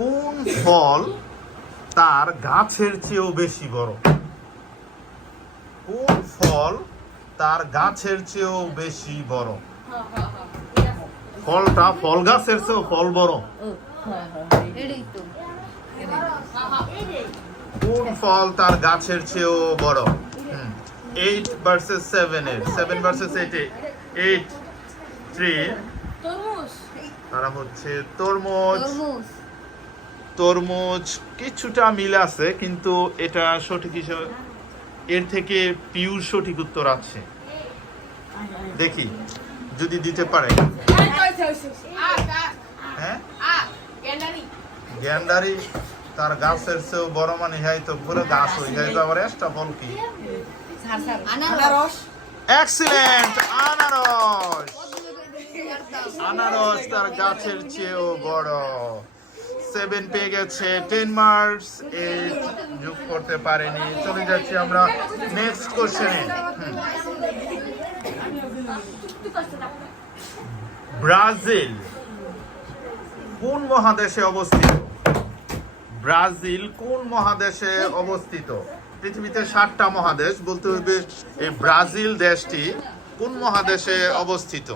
কোন ফল তার গাছের চেয়েও বেশি বড়? কোন ফল তার গাছের চেয়েও বেশি বড়? ফলটা ফল গাছের চেয়েও ফল বড়। কোন ফল তার গাছের চেয়েও বড়? Eight versus seven eight seven versus eight eight three তারা হচ্ছে তরমুজ। তরমুজ কিছুটা মিল আছে কিন্তু এটা সঠিক হিসেবে এর থেকে পিওর সঠিক উত্তর আছে। দেখি যদি দিতে পারে। হ্যাঁ? গ্যান্ডারি তার গাছের চেয়েও বড় মানে হ্যাঁ তো পুরো গাছ হয়ে যায় তো আবার একটা ফল কি? আনারস। এক্সিলেন্ট আনারস! আনারস তার গাছের চেয়েও বড়। সেভেন পেয়ে গেছে টেন মার্কস এইট যোগ করতে পারেনি। চলে যাচ্ছি আমরা নেক্সট কোশ্চেনে ব্রাজিল কোন মহাদেশে অবস্থিত? ব্রাজিল কোন মহাদেশে অবস্থিত? পৃথিবীতে ষাটটা মহাদেশ, বলতে হবে এই ব্রাজিল দেশটি কোন মহাদেশে অবস্থিত?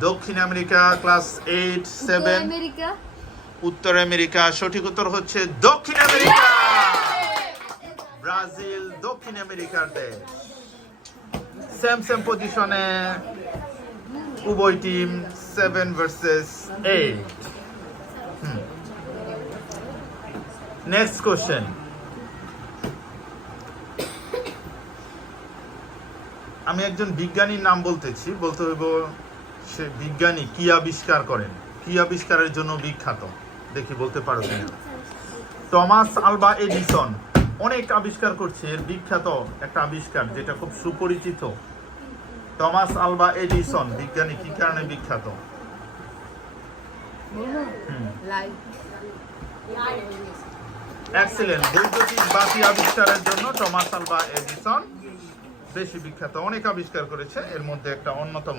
দক্ষিণ America class eight seven. America. উত্তর আমেরিকা সঠিক উত্তর হচ্ছে দক্ষিণ আমেরিকা। ব্রাজিল দক্ষিণ আমেরিকার দেশ। সেম সেম পজিশনে উভয় team seven versus eight next question আমি একজন বিজ্ঞানীর নাম বলতেছি বলতে হইব সে বিজ্ঞানী কি আবিষ্কার করেন? কি আবিষ্কারের জন্য বিখ্যাত? দেখি বলতে পারো কিনা। টমাস আলবা এডিসন অনেক আবিষ্কার করছে। এর বিখ্যাত একটা আবিষ্কার যেটা খুব সুপরিচিত। টমাস আলবা এডিসন বিজ্ঞানী কি কারণে বিখ্যাত? এক্সিলেন্ট বৈদ্যুতিক বাতি আবিষ্কারের জন্য টমাস আলবা এডিসন বেশি বিখ্যাত। অনেক আবিষ্কার করেছে। এর মধ্যে একটা অন্যতম।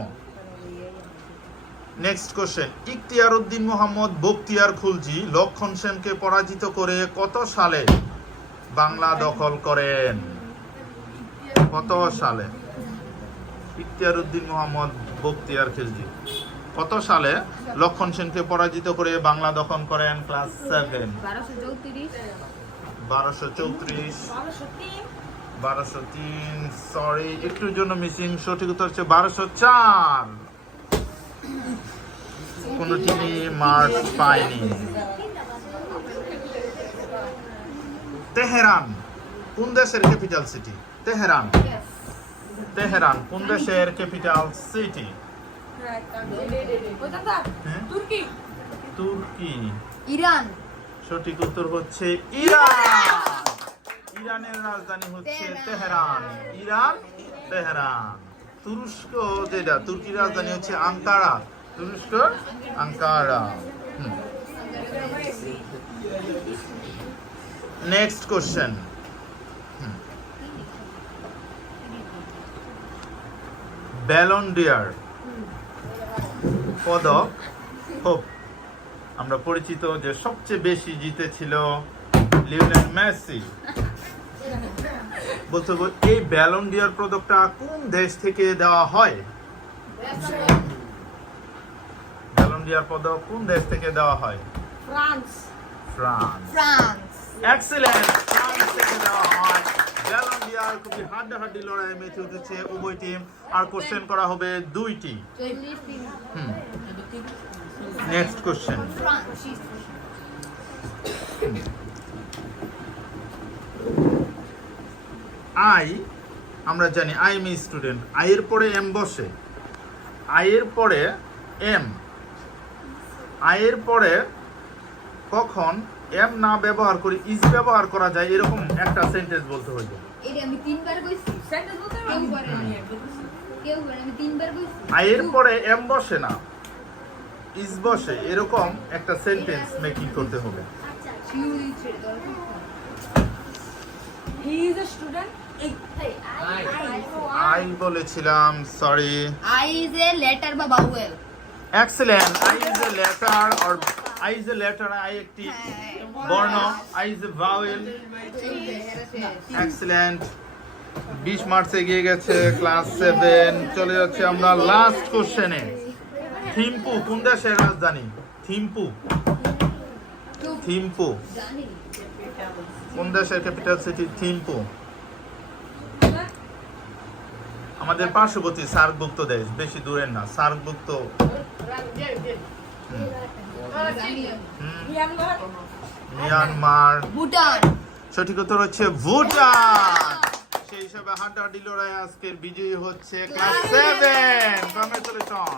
নেক্সট কোশ্চেন ইখতিয়ার উদ্দিন মোহাম্মদ বখতিয়ার খুলজি লক্ষণ সেনকে পরাজিত করে কত সালে? বাংলা দখল করেন। কত সালে? ইখতিয়ার উদ্দিন মোহাম্মদ বখতিয়ার খিলজি। কত সালে? লক্ষণ সেনকে পরাজিত করে বাংলা দখল করেন ক্লাস সেভেন। বারোশো চৌত্রিশ। বারোশো তিন। সরি একটুর জন্য মিসিং সঠিক উত্তর হচ্ছে বারোশো চার। কোনো টিমই মার্কস পায়নি তেহরান কোন দেশের ক্যাপিটাল সিটি তেহরান। তেহরান কোন দেশের ক্যাপিটাল সিটি? তুর্কি। তুর্কি। ইরান। সঠিক উত্তর হচ্ছে ইরান। ইরানের রাজধানী হচ্ছে তেহরান। Iran Tehran. তুরস্ক যেটা তুর্কির রাজধানী হচ্ছে আঙ্কারা। তুরস্ক, Ankara. Next question Ballon d'Or পদক। হোপ। আমরা পরিচিত যে সবচেয়ে বেশি জিতেছিল লিওনেল মেসি। বলতে এই ব্যালন ডিয়ার পদকটা কোন দেশ থেকে দেওয়া হয়? ব্যালন ডিয়ার পদক কোন দেশ থেকে দেওয়া হয়? France. France. France. Excellent France থেকে দেওয়া হয়। ব্যালন ডিয়ার খুবই হাড্ডাহাড্ডি লড়াই মেতে উঠেছে উভয় টিম। আর কোশ্চেন করা হবে দুইটি। Next question France. আই আমরা জানি আই এম স্টুডেন্ট আয়ের পরে এম বসে। আয়ের পরে এম। আয়ের পরে কখন এম না ব্যবহার করে ইজ ব্যবহার করা যায় এরকম একটা সেন্টেন্স বলতে হইবে আয়ের পরে এম বসে না ইজ বসে এরকম একটা সেন্টেন্স মেকিং করতে হবে। দাও he is a student I বলেছিলাম sorry I is a letter বা vowel excellent I is a letter or I is a letter I একটি বর্ণ I is a vowel excellent বিশ মার্চ এগিয়ে গেছে ক্লাস সেভেন চলে যাচ্ছে আমরা লাস্ট কোশ্চেনে থিম্পু কোন দেশের রাজধানী? থিম্পু। থিম্পু। জানি। কোন দেশের ক্যাপিটাল সিটি থিম্পু। আমাদের পার্শ্ববর্তী সার্কভুক্ত দেশ বেশি দূরের না সার্কভুক্ত। মিয়ানমার। ভুটান। সঠিক উত্তর হচ্ছে ভুটান। সেই হিসাবে হাড্ডাহাড্ডি লড়াই আজকের বিজয়ী হচ্ছে ক্লাস সেভেন। কংগ্রেচুলেশন